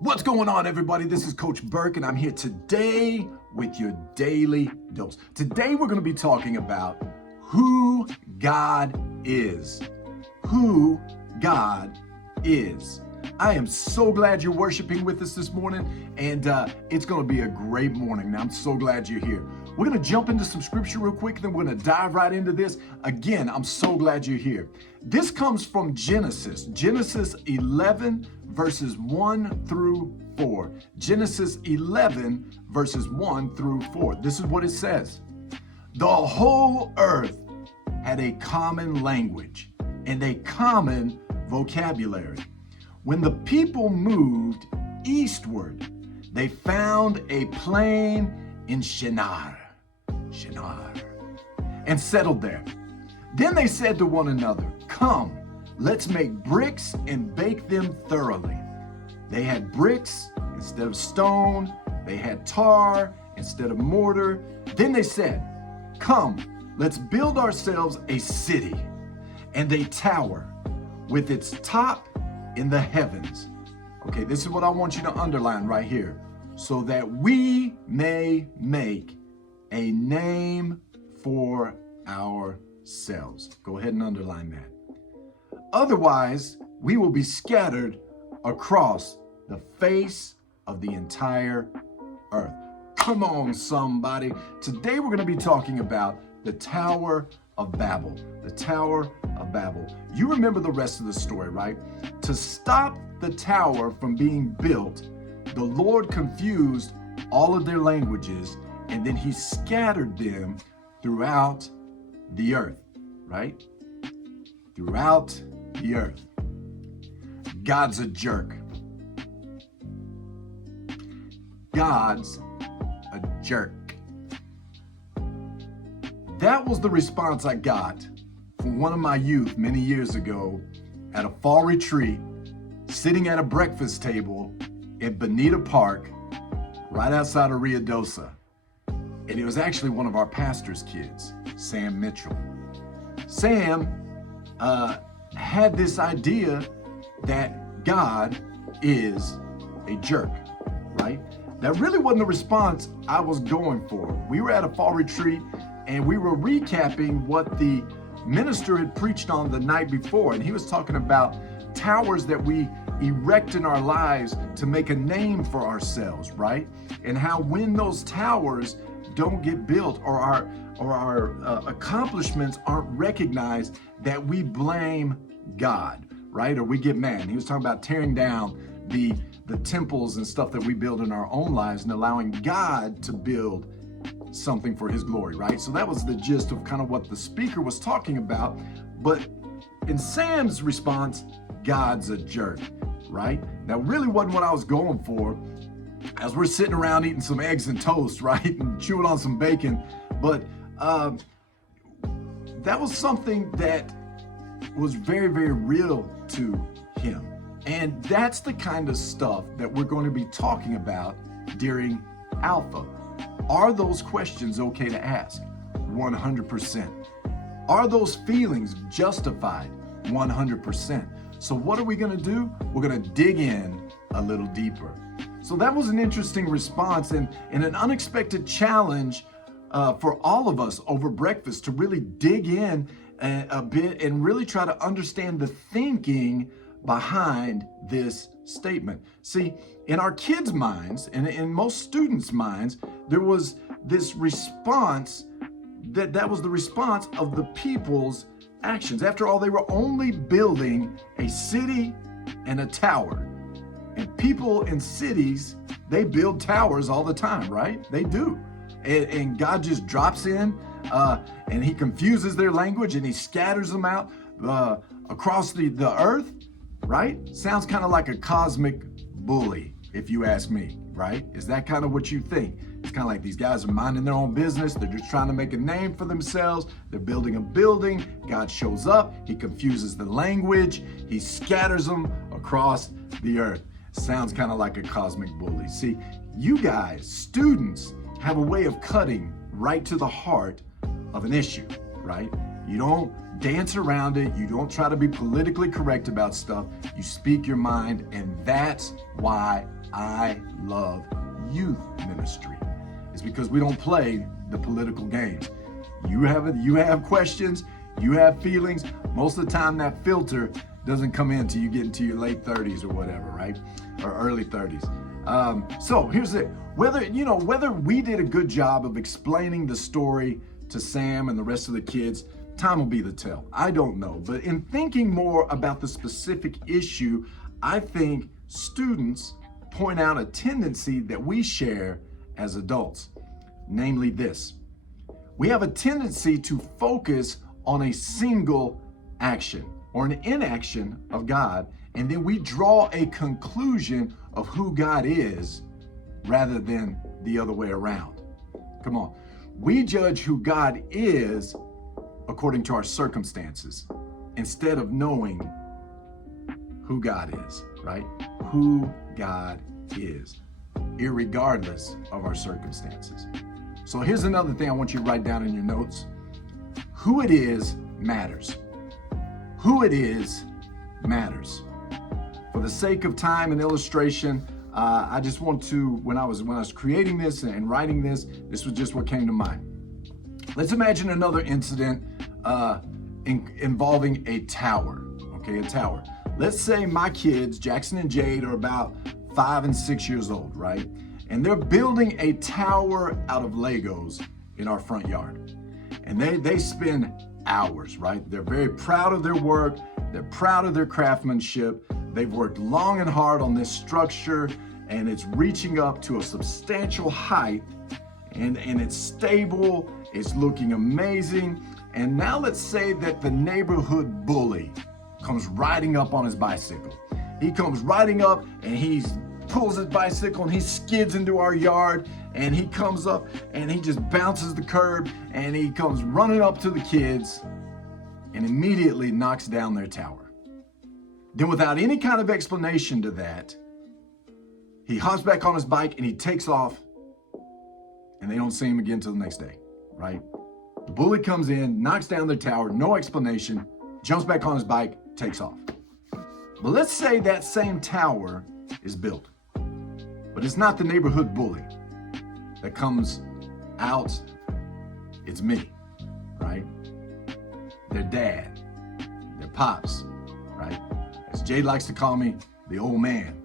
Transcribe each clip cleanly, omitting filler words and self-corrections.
What's going on, everybody? This is Coach Burke, and I'm here today with your daily dose. Today, we're going to be talking about who God is. Who God is. I am so glad you're worshiping with us this morning, and it's going to be a great morning. Now, I'm so glad you're here. We're going to jump into some scripture real quick, then we're going to dive right into this. Again, I'm so glad you're here. This comes from Genesis 11, verses 1 through 4. Genesis 11, verses 1 through 4. This is what it says. The whole earth had a common language and a common vocabulary. When the people moved eastward, they found a plain in Shinar, and settled there. Then they said to one another, "Come, let's make bricks and bake them thoroughly." They had bricks instead of stone. They had tar instead of mortar. Then they said, "Come, let's build ourselves a city and a tower with its top in the heavens." Okay, this is what I want you to underline right here. "So that we may make a name for ourselves." Go ahead and underline that. "Otherwise, we will be scattered across the face of the entire earth." Come on, somebody. Today we're going to be talking about the Tower of Babel. The Tower of Babel. You remember the rest of the story, right? To stop the tower from being built, the Lord confused all of their languages, and then he scattered them throughout the earth, right? Throughout the earth. God's a jerk. God's a jerk. That was the response I got from one of my youth many years ago at a fall retreat, sitting at a breakfast table in Bonita Park, right outside of Ruidoso. And it was actually one of our pastor's kids, Sam Mitchell. Sam had this idea that God is a jerk, right? That really wasn't the response I was going for. We were at a fall retreat and we were recapping what the minister had preached on the night before. And he was talking about towers that we erect in our lives to make a name for ourselves, right? And how when those towers don't get built or our accomplishments aren't recognized, that we blame God, right? Or we get mad. And he was talking about tearing down the temples and stuff that we build in our own lives and allowing God to build something for his glory, right? So that was the gist of kind of what the speaker was talking about. But in Sam's response, God's a jerk, right? That really wasn't what I was going for as we're sitting around eating some eggs and toast, right? And chewing on some bacon. But that was something that was very, very real to him. And that's the kind of stuff that we're going to be talking about during Alpha. Are those questions okay to ask? 100%. Are those feelings justified? 100%. So what are we going to do? We're going to dig in a little deeper. So that was an interesting response and an unexpected challenge for all of us over breakfast to really dig in a bit and really try to understand the thinking behind this statement. See, in our kids' minds and in most students' minds, there was this response that was the response of the people's actions. After all, they were only building a city and a tower. And people in cities, they build towers all the time, right? They do. And God just drops in and he confuses their language and he scatters them out across the earth, right? Sounds kind of like a cosmic bully, if you ask me, right? Is that kind of what you think? It's kind of like these guys are minding their own business. They're just trying to make a name for themselves. They're building a building. God shows up. He confuses the language. He scatters them across the earth. Sounds kind of like a cosmic bully. See, you guys, students, have a way of cutting right to the heart of an issue, right? You don't dance around it. You don't try to be politically correct about stuff. You speak your mind, and that's why I love youth ministry. It's because we don't play the political games. You have questions, you have feelings. Most of the time that filter doesn't come in till you get into your late 30s or whatever, right? Or early 30s. So here's it. Whether we did a good job of explaining the story to Sam and the rest of the kids, time will be the tell. I don't know. But in thinking more about the specific issue, I think students point out a tendency that we share as adults, namely this. We have a tendency to focus on a single action or an inaction of God, and then we draw a conclusion of who God is rather than the other way around. Come on. We judge who God is according to our circumstances instead of knowing who God is, right? Who God is, irregardless of our circumstances. So here's another thing I want you to write down in your notes. Who it is matters. Who it is matters. For the sake of time and illustration, I just want to, when I was creating this and writing this was just what came to mind. Let's imagine another incident involving a tower, okay, a tower. Let's say my kids, Jackson and Jade, are about 5 and 6 years old, right? And they're building a tower out of Legos in our front yard. And they spend hours, right? They're very proud of their work. They're proud of their craftsmanship. They've worked long and hard on this structure, and it's reaching up to a substantial height, and it's stable, it's looking amazing. And now let's say that the neighborhood bully comes riding up on his bicycle. He comes riding up and he pulls his bicycle and he skids into our yard, and he comes up and he just bounces the curb and he comes running up to the kids and immediately knocks down their tower. Then without any kind of explanation to that, he hops back on his bike and he takes off, and they don't see him again till the next day, right? The bully comes in, knocks down their tower, no explanation, jumps back on his bike, takes off. But let's say that same tower is built, but it's not the neighborhood bully that comes out, it's me, right? Their dad, their pops, right? As Jade likes to call me, the old man.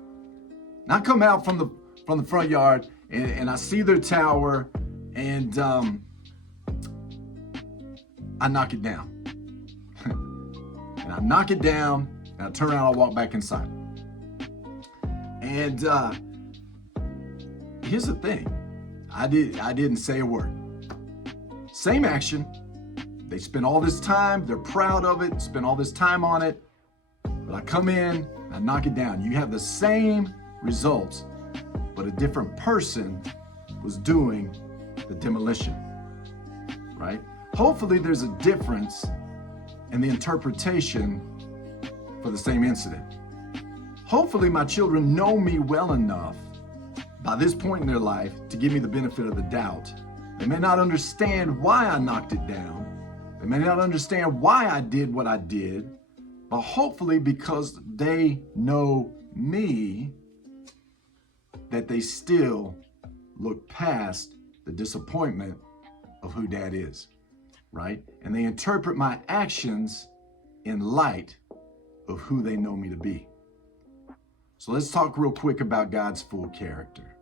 And I come out from the front yard and I see their tower, and I knock it down. And I knock it down and I turn around and I walk back inside. And here's the thing. I didn't say a word. Same action. They spent all this time, they're proud of it, spent all this time on it. But I come in, I knock it down. You have the same results, but a different person was doing the demolition, right? Hopefully there's a difference in the interpretation for the same incident. Hopefully my children know me well enough by this point in their life to give me the benefit of the doubt. They may not understand why I knocked it down. They may not understand why I did what I did, but hopefully because they know me, that they still look past the disappointment of who Dad is, right? And they interpret my actions in light of who they know me to be. So let's talk real quick about God's full character.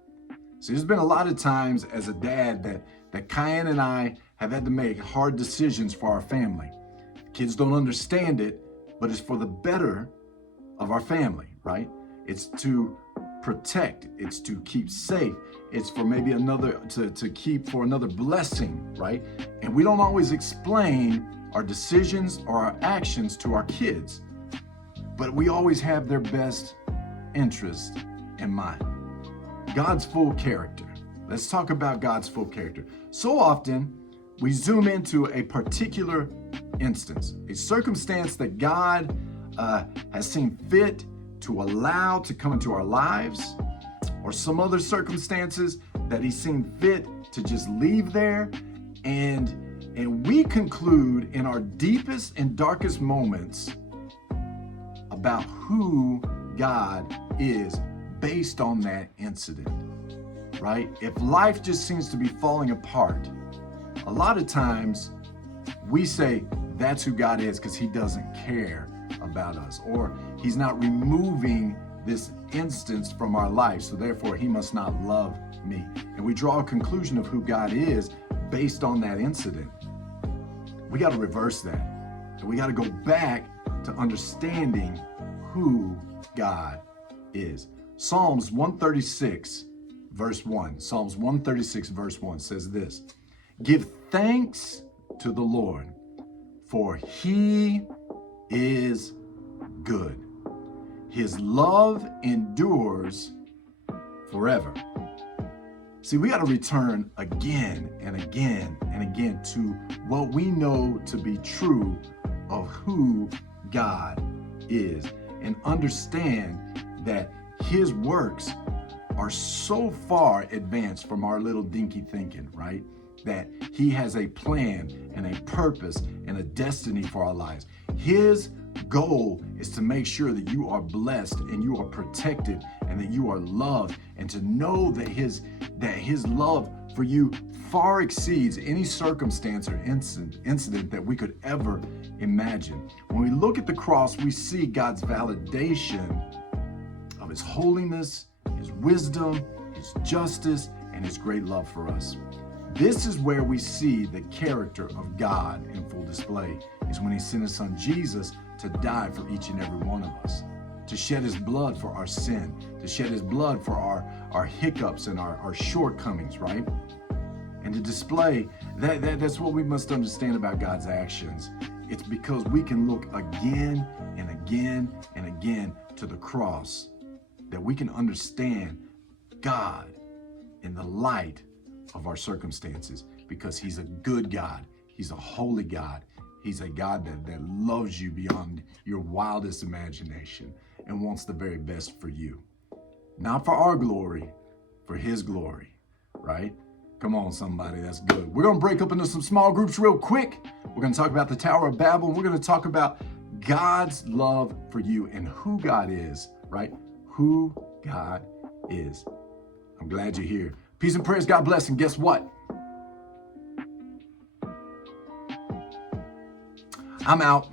So there's been a lot of times as a dad that Cayenne and I have had to make hard decisions for our family. Kids don't understand it, but it's for the better of our family, right? It's to protect, it's to keep safe, it's for maybe another, to keep for another blessing, right? And we don't always explain our decisions or our actions to our kids, but we always have their best interest in mind. God's full character. Let's talk about God's full character. So often we zoom into a particular instance, a circumstance that God has seen fit to allow to come into our lives, or some other circumstances that he's seen fit to just leave there, and we conclude in our deepest and darkest moments about who God is based on that incident, right? If life just seems to be falling apart, a lot of times we say that's who God is because he doesn't care about us, or he's not removing this instance from our life, so therefore he must not love me. And we draw a conclusion of who God is based on that incident. We got to reverse that. And we got to go back to understanding who God is. Psalms 136 verse 1. Psalms 136 verse 1 says this: "Give thanks to the Lord, for he is good. His love endures forever." See, we got to return again and again and again to what we know to be true of who God is, and understand that his works are so far advanced from our little dinky thinking, right? That he has a plan and a purpose and a destiny for our lives. His goal is to make sure that you are blessed and you are protected and that you are loved, and to know that his love for you far exceeds any circumstance or incident that we could ever imagine. When we look at the cross, we see God's validation of his holiness, his wisdom, his justice, and his great love for us. This is where we see the character of God in full display, is when he sent his son Jesus to die for each and every one of us, to shed his blood for our sin, to shed his blood for our hiccups and our shortcomings, right? And to display that's what we must understand about God's actions. It's because we can look again and again and again to the cross that we can understand God in the light of our circumstances, because he's a good God. He's a holy God. He's a God that loves you beyond your wildest imagination and wants the very best for you. Not for our glory, for his glory, right? Come on, somebody, that's good. We're going to break up into some small groups real quick. We're going to talk about the Tower of Babel, and we're going to talk about God's love for you and who God is, right? Who God is. I'm glad you're here. Peace and prayers. God bless. And guess what? I'm out.